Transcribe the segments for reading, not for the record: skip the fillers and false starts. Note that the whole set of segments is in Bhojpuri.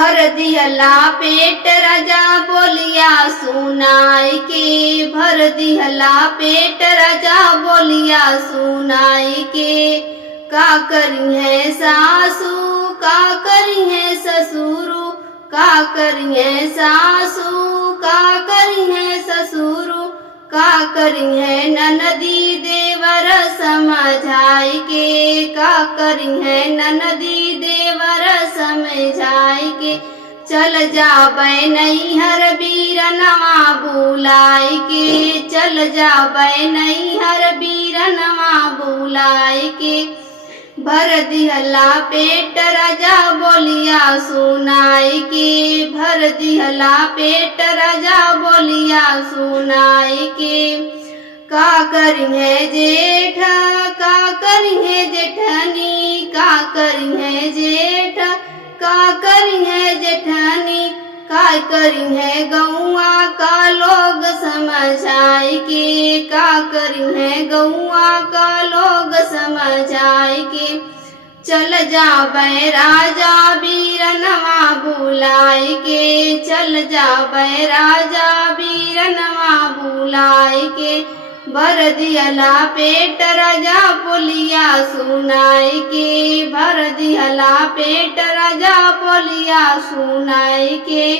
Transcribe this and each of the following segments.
भर दिहला पेट राजा बोलिया सुनाई के, भर दिहला पेट राजा बोलिया सुनाई के। का करी है सासू का करी है ससुरु, का करी है सासू का करी है ससुरु, का करी है ननदी देवर समझाई के, का करी है ननदी देवर समझाई के। चल जाबै नैहर बीरनवा बुलाई के, चल जाबै नैहर बीरनवा बुलाई के। भर दिहला पेट राजा बोलिया सुनाई के, भर दिहला पेट राजा बोलिया सुनाई के। का करी है जेठ का करी है जेठनी, का करी है जेठ का करी है जेठनी, का करी है गौआ का लोग समझाई के, का करी है गौआ का लोग समझाई के। चल जाबै राजा बीरनवा बुलाई के, चल जाबै राजा बीरनवा बुलाई के। भर दिहला पेट राजा बोलिया सुनाई के, भर दिहला पेट राजा बोलिया सुनाई के।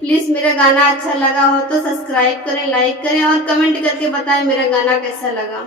प्लीज मेरा गाना अच्छा लगा हो तो सब्सक्राइब करें, लाइक करें और कमेंट करके बताएं मेरा गाना कैसा लगा।